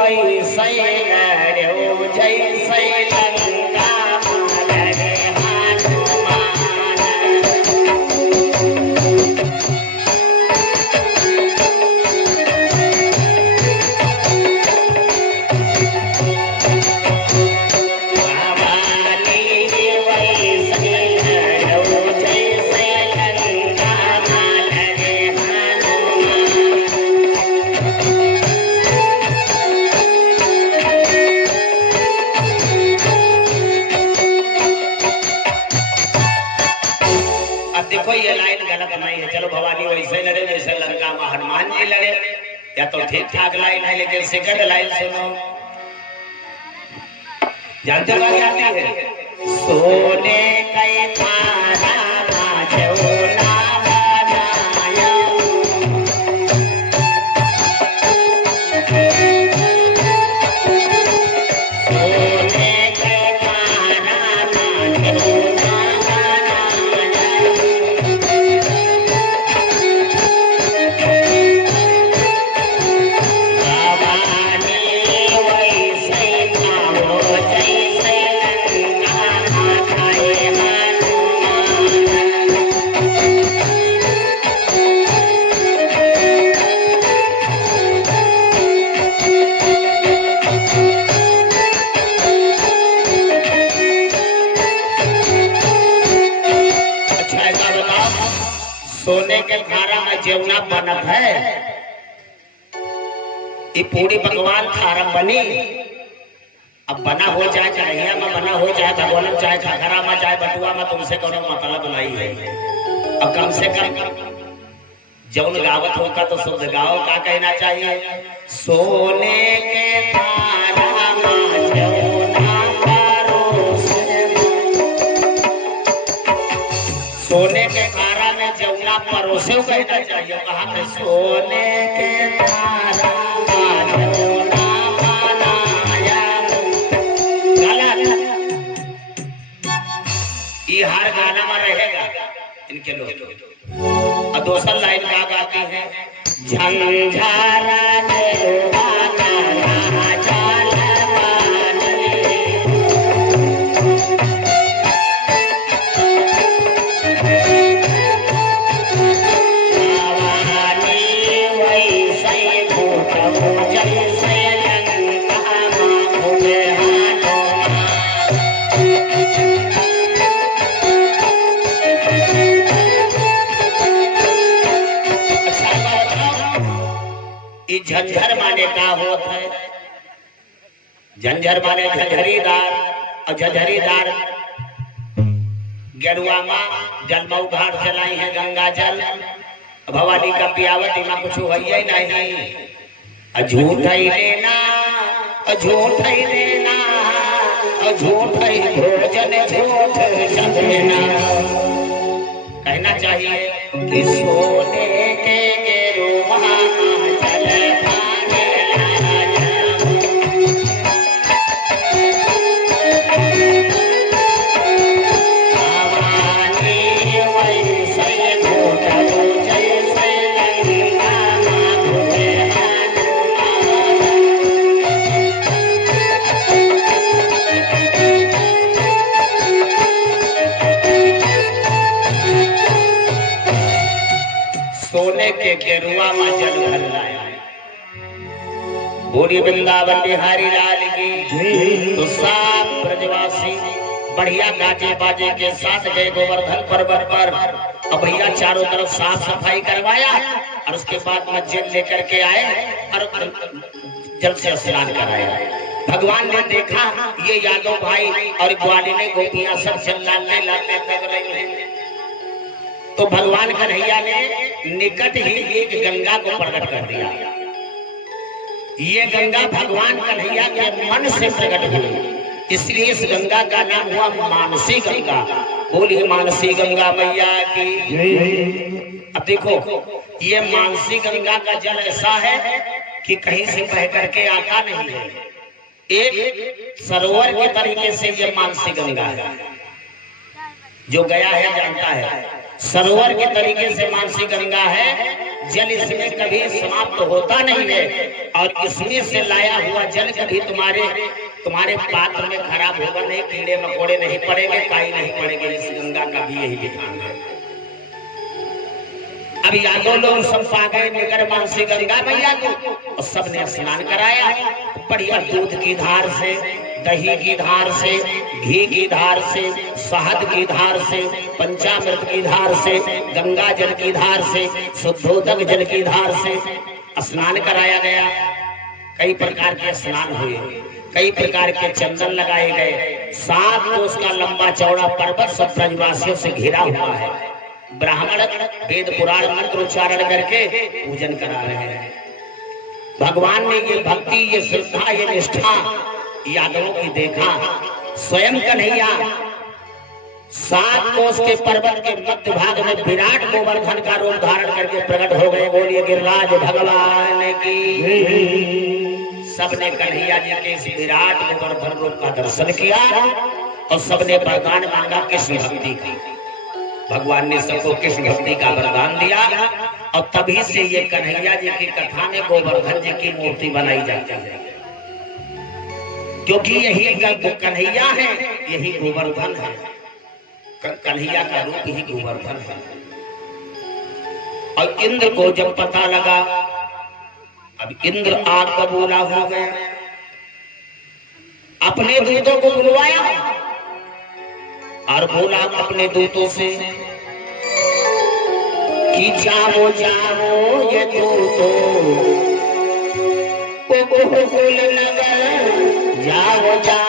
वैसे लड़ो जैसे लंका लगे हनुमान। देखो ये लाइन गलत नहीं है। चलो भवानी वैसे लड़े जैसे लंका में हनुमान जी लड़े, या तो ठीक ठाक लाइन है, लेकिन सेकंड लाइन सुनो। जानते हो क्या आती है? सोने के थारा बाजोला बनाया, सोने के थारा बाजोला सोने के थारा में जेवना बनत है, ये पूरी भगवान थारा बनी। अब बना हो जाए चाहे में बना हो जाए भगवान चाहे घघरा में चाहे बटुआ में, तुमसे कोनो मतलब नहीं है। अब कम से कम जौन गावत होगा तो शुद्ध गाओ। का कहना चाहिए? सोने के थारा में जेवना परोसे, सोने के थारा में जमुना परोसे कहना चाहिए। कहा पे सोने के थारा जमुना बनाया, गलत। ये हर गाना में रहेगा इनके लोग। और दूसरा लाइन क्या गाती है? झंझारा देवाना राजा झंझर माने का होता है? झंझर माने झंझरीदार, और झंझरीदार गेरुआ माँ जलमऊ घाट चलाई है गंगा जल भवानी का पियावती माँ कुछ हुई नहीं। झूठ ही लेना, झूठ ही लेना, झूठ ही भोजन झूठ देना। कहना चाहिए कि सोने के गेरुआ सोने के गेरुआ में जल भर लाया। बोली वृंदावन बिहारी लाल की। तो सात ब्रजवासी बढ़िया गाजे बाजे के साथ गए गोवर्धन पर्वत पर। अब भैया चारों तरफ साफ सफाई करवाया और उसके बाद में जल लेकर के आए और जल से स्नान कराया। भगवान ने देखा ये यादव भाई और ग्वालिनी गोपियां सब चिल्लाने लाते तक रही हैं। तो भगवान कन्हैया ने निकट ही एक गंगा को प्रकट कर दिया। ये गंगा भगवान कन्हैया के मन से प्रकट हुई, इसलिए इस गंगा का नाम हुआ मानसी गंगा। बोलिए मानसी गंगा मैया की। अब देखो ये मानसी गंगा का जल ऐसा है कि कहीं से बह करके आता नहीं है, एक सरोवर के तरीके से ये मानसी गंगा है। जो गया है जानता है, सरोवर के तरीके से मानसी गंगा है। जल इसमें कभी समाप्त होता नहीं है और इसमें से लाया हुआ जल कभी तुम्हारे पात्र में खराब होगा नहीं, कीड़े मकोड़े नहीं पड़ेंगे, काई नहीं पड़ेंगे। इस गंगा का भी यही विधान है। अब यादव लोग सब पा गए निगर मानसी गंगा मैया को और सबने स्नान कराया। बढ़िया दूध की धार से, दही की धार से, घी की धार से, शहद की धार से, पंचामृत की धार से, गंगा जल की धार से, शुद्धोदक जल की धार से स्नान कराया गया। कई प्रकार के स्नान हुए, कई प्रकार के चंदन लगाए गए। 7 कोस का लंबा चौड़ा पर्वत सब ब्रजवासियों से घिरा हुआ है। ब्राह्मण वेद पुराण मंत्र उच्चारण करके पूजन करा रहे हैं। भगवान ने ये भक्ति, ये श्रद्धा, ये निष्ठा यादवों की देखा। स्वयं कन्हैया 7 कोस के पर्वत के मध्य भाग में विराट गोवर्धन का रूप धारण करके प्रकट हो गए। बोलिए गिरिराज भगवान की। सबने कन्हैया जी के इस विराट गोवर्धन रूप का दर्शन किया और सबने वरदान मांगा कृष्ण भक्ति का। भगवान ने सबको कृष्ण भक्ति का वरदान दिया और तभी से ये कन्हैया जी की कथा में गोवर्धन जी की मूर्ति बनाई जाती है, क्योंकि यही कन्हैया है, यही गोवर्धन है। कन्हैया का रूप ही गोवर्धन है। और इंद्र को जब पता लगा, अब इंद्र आग बबूला हो गए, अपने दूतों को बुलवाया और बोला अपने दूतों से कि जाओ जाओ ये दूतों गोकुल नगर, जाओ जाओ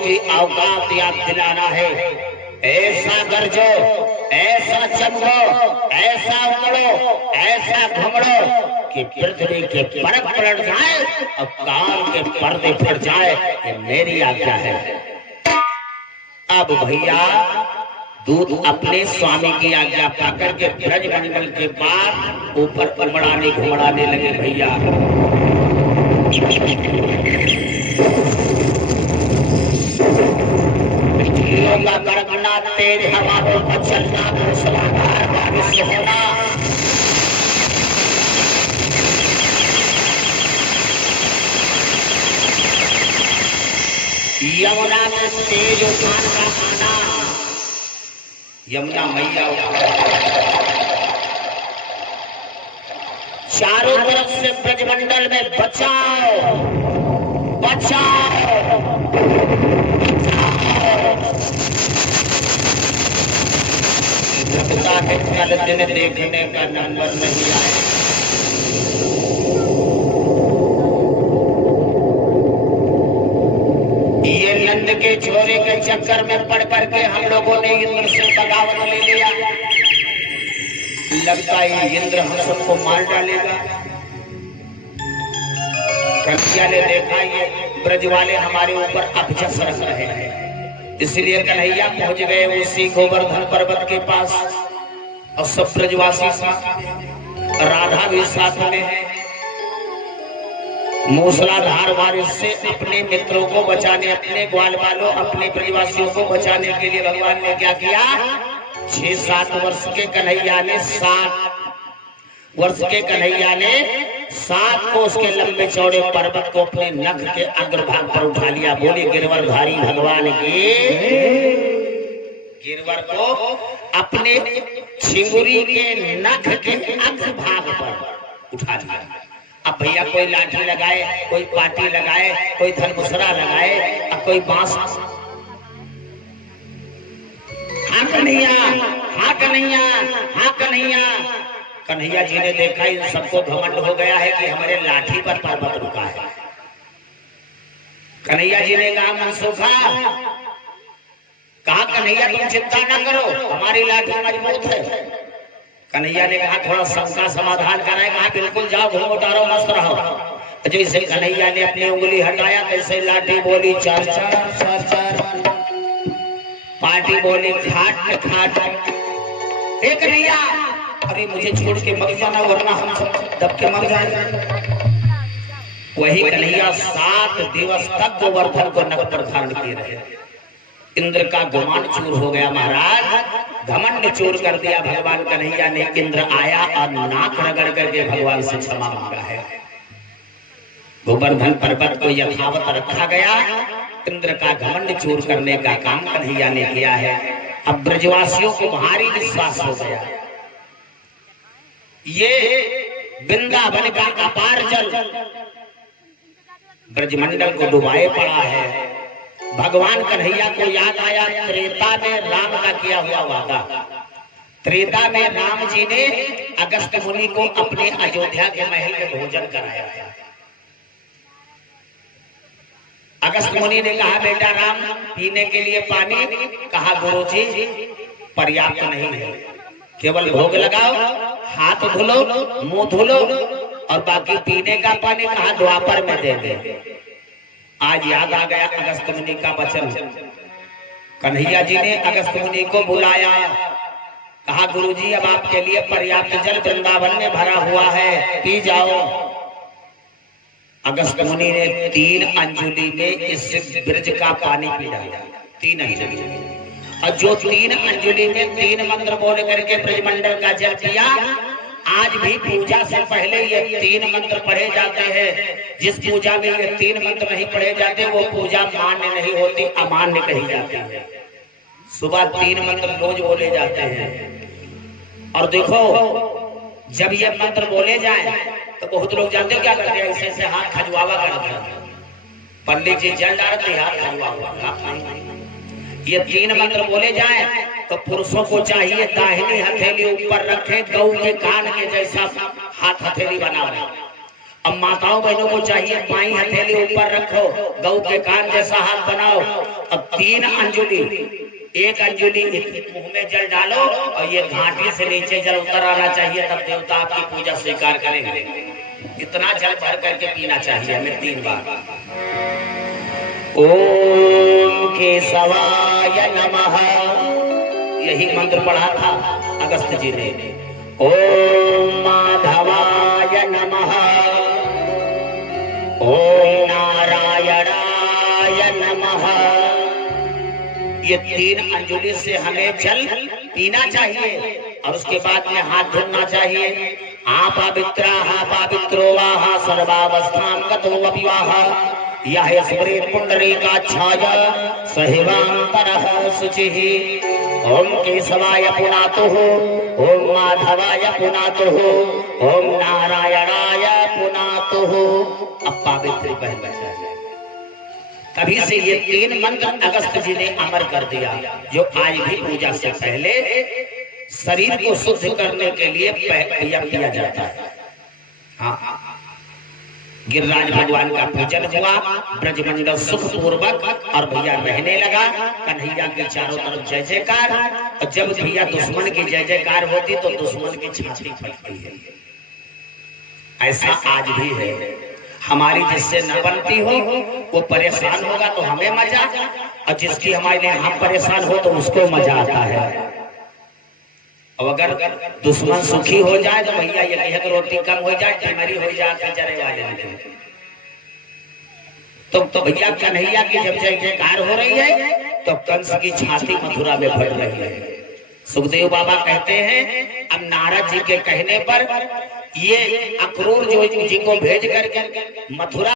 ये औकात याद दिलाना है। ऐसा गरजो, ऐसा चमको, ऐसा उमड़ो, ऐसा घुमड़ो कि पृथ्वी के परत पलट जाए और काल के पर्दे फट जाए। ये मेरी आज्ञा है। अब भैया दूत अपने स्वामी की आज्ञा पाकर के ब्रजमंडल के बाद ऊपर उमड़ाने घुमड़ाने लगे। भैया का गड़गड़ा तेज हवाओं का चलना, मूसलाधार बारिश होना, यमुना में तेज उफान का आना, यमुना मैया चारों तरफ से ब्रजमंडल में बचाओ बचाओ लगता है कल दिन देखने का नंबर नहीं आया। ये नंद के छोरे के चक्कर में पड़ करके हम लोगों ने इंद्र से बगावत ले लिया। लगता है इंद्र हम सबको मार डालेगा। कन्हैया ने देखा ये ब्रज वाले हमारे ऊपर अपजस रख रहे हैं, इसलिए कन्हैया पहुंच गए उसी गोवर्धन पर्वत के पास और सब ब्रजवासी साथ, राधा भी साथ में है। मूसलाधार बारिश से अपने मित्रों को बचाने, अपने ग्वाल बालों, अपने ब्रजवासियों को बचाने के लिए भगवान ने क्या किया? 6-7 वर्ष के कन्हैया ने 7 कोस के लंबे चौड़े पर्वत को अपने नख के अग्रभाग पर उठा लिया। बोले गिरवरधारी भगवान की। गिरवर को अपने छिंगुरी के नख के अग्रभाग पर उठा लिया अब भैया कोई लाठी लगाए, कोई पाटी लगाए, कोई धनमुसरा लगाए, अब कोई बांस। हाँ कन्हैया, हाँ कन्हैया, हाँ कन्हैया। कन्हैया जी ने देखा इन सबको घमंड हो गया है कि हमारे लाठी पर पर्वत रुका है। कन्हैया जी ने कहा मनसुखा, कहा कन्हैया तुम चिंता ना करो, हमारी लाठी मजबूत है। कन्हैया ने कहा थोड़ा सबका समाधान कराए। कहा बिल्कुल जाओ, घूमो टारो, मस्त रहो। जैसे कन्हैया ने अपनी उंगली हटाया तैसे लाठी बोली चार चार चार चार, पार्टी बोली खाट खाट। हे कन्हैया, अरे मुझे छोड़ के मत जाना वरना हम सब दब के मर जाएंगे। वही कन्हैया 7 दिवस तक गोवर्धन को नख पर धारण किए रहे। इंद्र का गुमान चूर हो गया महाराज, घमंड चूर कर दिया भगवान कन्हैया ने। इंद्र आया और नाक रगड़ करके भगवान से क्षमा मांगा है। गोवर्धन पर्वत को यथावत रखा गया। इंद्र का घमंड चूर करने का काम कन्हैया ने किया है। अब ब्रजवासियों को भारी विश्वास हो गया, ये वृंदावन का अपार जल ब्रजमंडल को डुबाए पड़ा है। भगवान कन्हैया को याद आया त्रेता में राम का किया हुआ वादा। त्रेता में राम जी ने अगस्त मुनि को अपने अयोध्या के महल में भोजन कराया था। अगस्त मुनि ने कहा बेटा राम पीने के लिए पानी। कहा गुरुजी पर्याप्त नहीं है, केवल भोग लगाओ, हाथ धुलो, मुंह धुलो और बाकी पीने का पानी कहा द्वापर में देंगे। आज याद आ गया अगस्त मुनि का वचन। कन्हैया जी ने अगस्त मुनि को बुलाया, कहा गुरुजी अब आपके लिए पर्याप्त जल वृंदावन में भरा हुआ है, पी जाओ। अगस्त मुनि ने 3 अंजुलि में इस ब्रज का पानी पी डाला, 3 अंजुलि में। और जो 3 अंजुलि में 3 मंत्र बोल करके ब्रजमंडल का जल पिया, आज भी पूजा से पहले ये 3 मंत्र पढ़े जाते हैं। जिस पूजा में ये 3 मंत्र नहीं पढ़े जाते वो पूजा मान्य नहीं होती, अमान्य कही जाती है। सुबह 3 मंत्र रोज बोले जाते हैं। और देखो जब ये मंत्र बोले जाए तो बहुत लोग जानते हो क्या करते हैं, ऐसे ऐसे हाथ खजुआवा करते हैं। पंडित जी जल डालते हाथ खजुआवा। ये 3 मंत्र बोले जाए तो पुरुषों को चाहिए दाहिनी हथेली ऊपर रखें, गौ के कान के जैसा हाथ हथेली बना रहे। अब माताओं बहनों को चाहिए बाई हथेली ऊपर रखो, गौ के कान जैसा हाथ बनाओ। अब 3 अंजुलि, 1 अंजुलि मुंह में जल डालो और ये घाटी से नीचे जल उतर आना चाहिए, तब देवता आपकी पूजा स्वीकार करेंगे। इतना जल भर करके पीना चाहिए हमें 3 बार। ओम केशवाय नमः, यही मंत्र पढ़ा था अगस्त जी ने। ओम माधवाय नमः, ओम नारायणाय नमः। ये 3 अंजुलि से हमें जल पीना चाहिए और उसके बाद में हाथ धोना चाहिए। आप पवित्राः पवित्रो वाह सर्वावस्थां गतो विवाह, यह स्मृत पुंडरीकाक्षाय सहिवांतरः शुचिः। ओम केशवाय पुनातुः, ओम माधवाय पुनातुः, ओम नारायणाय पुनातुः। अब पवित्र पहन चाहिए। तभी से ये 3 मंत्र अगस्त जी ने अमर कर दिया, जो आज भी पूजा से पहले शरीर को शुद्ध करने के लिए किया जाता है। हाँ, गिरिराज भगवान का पूजन हुआ, ब्रजमंडल सुख पूर्वक और भैया रहने लगा। कन्हैया के चारों तरफ जय जयकार। और जब भैया दुश्मन की जय जयकार होती तो दुश्मन की छाती फटती है। ऐसा आज भी है। हमारी जिससे न बनती हो वो परेशान होगा तो हमें मजा, और जिसकी हमारे लिए हम परेशान हो तो उसको मजा आता है। अब अगर दुश्मन सुखी हो जाए तो भैया ये कहे रोटी कम हो जाए, टिमरी हो जाए जरे वाले तो भैया कन्हैया की जब जय जयकार हो रही है तो कंस की छाती मथुरा में फट रही है। सुखदेव बाबा कहते हैं अब नारद जी के कहने पर ये अक्रूर जो जी को भेज करके मथुरा